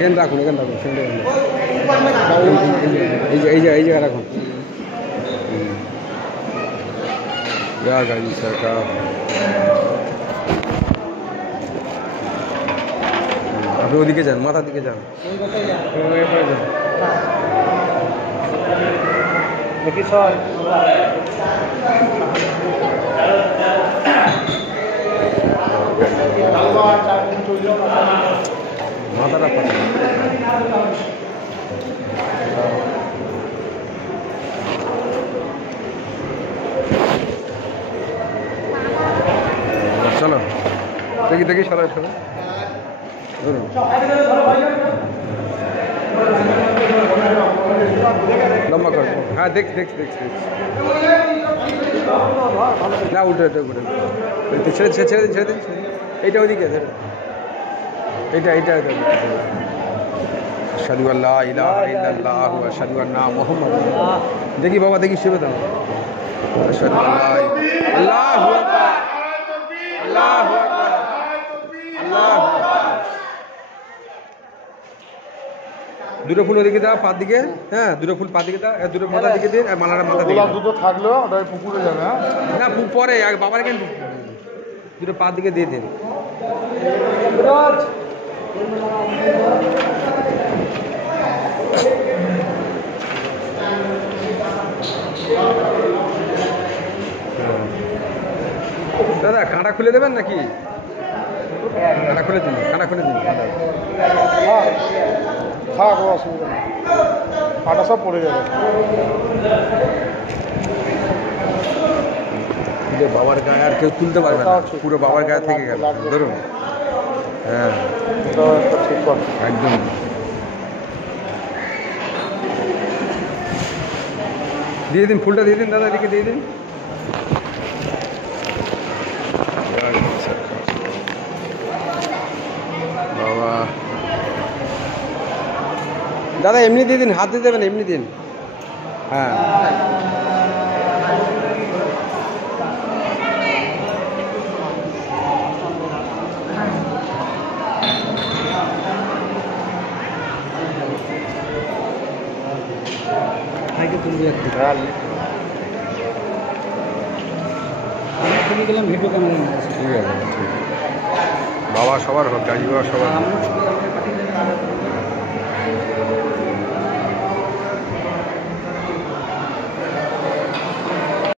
এখানে রাখুন এই জায়গা রাখুন গাড়ি চাকা আপনি ওদিকে যান মাথার দিকে যান দেখি সব মাথাটা চলো দেখি সবাই ধরুন লম্বা কর হ্যাঁ দেখ না উঠে ছেড়ে দিন এইটা ওদিকে এইটা আশহাদু আল্লা ইলাহা ইল্লাল্লাহু ওয়া আশহাদু আন্না মুহাম্মাদান দেখি বাবা দেখি শিবে দাও আশহাদু আল্লা আল্লাহু আকবার আল্লাহু আকবার আল্লাহু দুটো ফুল ওদিকে দাও পার দিকে হ্যাঁ দুটো ফুল পার দিকে দাও দুটো মাথার দিকে দিন আর মালাটা মাথা দিকে দুটো থাকলেও ওটা পুকুরে যাবে না পরে বাবার কেন দুটো পার দিকে দিয়ে দিন দাদা কাঁটা খুলে দেবেন নাকি কাঁটা খুলে দিন থাক অসুবিধা নেই কাঁটা সব পড়ে যাবে বাবার গায়ে আর কেউ তুলতে পারবে না পুরো বাবার গায়ে থেকে গেল ধরুন হ্যাঁ ঠিক একদম দিয়ে দিন ফুলটা দিয়ে দিন দাদা এদিকে দিয়ে দিন বাবা দাদা এমনি দিয়ে দিন হাতে দেবেন এমনি দিন হ্যাঁ গেলাম ভিডিও ক্যামেরা ঠিক আছে বাবা সবার হোক গাড়ি সবার